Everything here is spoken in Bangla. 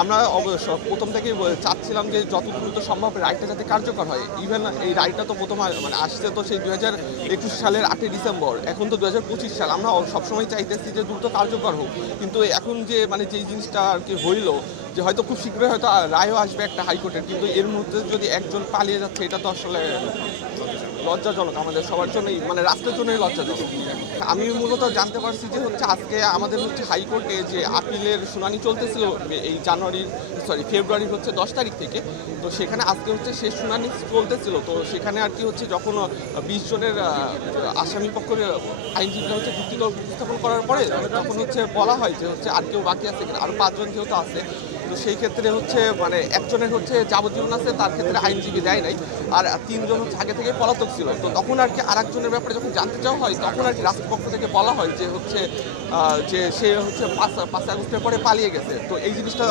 আমরা অবশ্য প্রথম থেকেই চাচ্ছিলাম যে যত দ্রুত সম্ভব রায়টা যাতে কার্যকর হয়। ইভেন এই রায়টা তো প্রথম মানে আসছে তো সেই 2021 সালের 8ই ডিসেম্বর, এখন তো 2025 সাল। আমরা সবসময় চাইতেছি যে দ্রুত কার্যকর হোক, কিন্তু এখন যে মানে যেই জিনিসটা আর কি হইলো যে হয়তো খুব শীঘ্রই হয়তো রায়ও আসবে একটা হাইকোর্টের, কিন্তু এর মধ্যে যদি একজন পালিয়ে যাচ্ছে এটা তো আসলে লজ্জাজনক আমাদের সবার জন্যই, মানে রাষ্ট্রের জন্যই লজ্জাজনক। আমি মূলত জানতে পারছি যে হচ্ছে আজকে আমাদের হচ্ছে হাইকোর্টে যে আপিলের শুনানি চলতেছিল এই ফেব্রুয়ারির হচ্ছে 10 তারিখ থেকে, তো সেখানে আজকে হচ্ছে শেষ শুনানি চলতেছিল। তো সেখানে আর কি হচ্ছে যখন 20 জনের আসামি পক্ষের আইনজীবীরা হচ্ছে যুক্তি উপস্থাপন করার পরে তখন হচ্ছে বলা হয় যে হচ্ছে আর কেউ বাকি আছে কিনা, আরও 5 জন যেহেতু আছে, তো সেই ক্ষেত্রে হচ্ছে মানে একজনের হচ্ছে যাবজ্জীবন আছে, তার ক্ষেত্রে আইনজীবী দেয় নাই, আর 3 জন হচ্ছে আগে থেকে পলাতক ছিল। তো তখন আর কি আরেকজনের ব্যাপারে যখন জানতে চাওয়া হয় তখন আর কি রাষ্ট্রপক্ষ থেকে বলা হয় যে হচ্ছে যে সে হচ্ছে 5 আগস্টের পরে পালিয়ে গেছে। তো এই জিনিসটা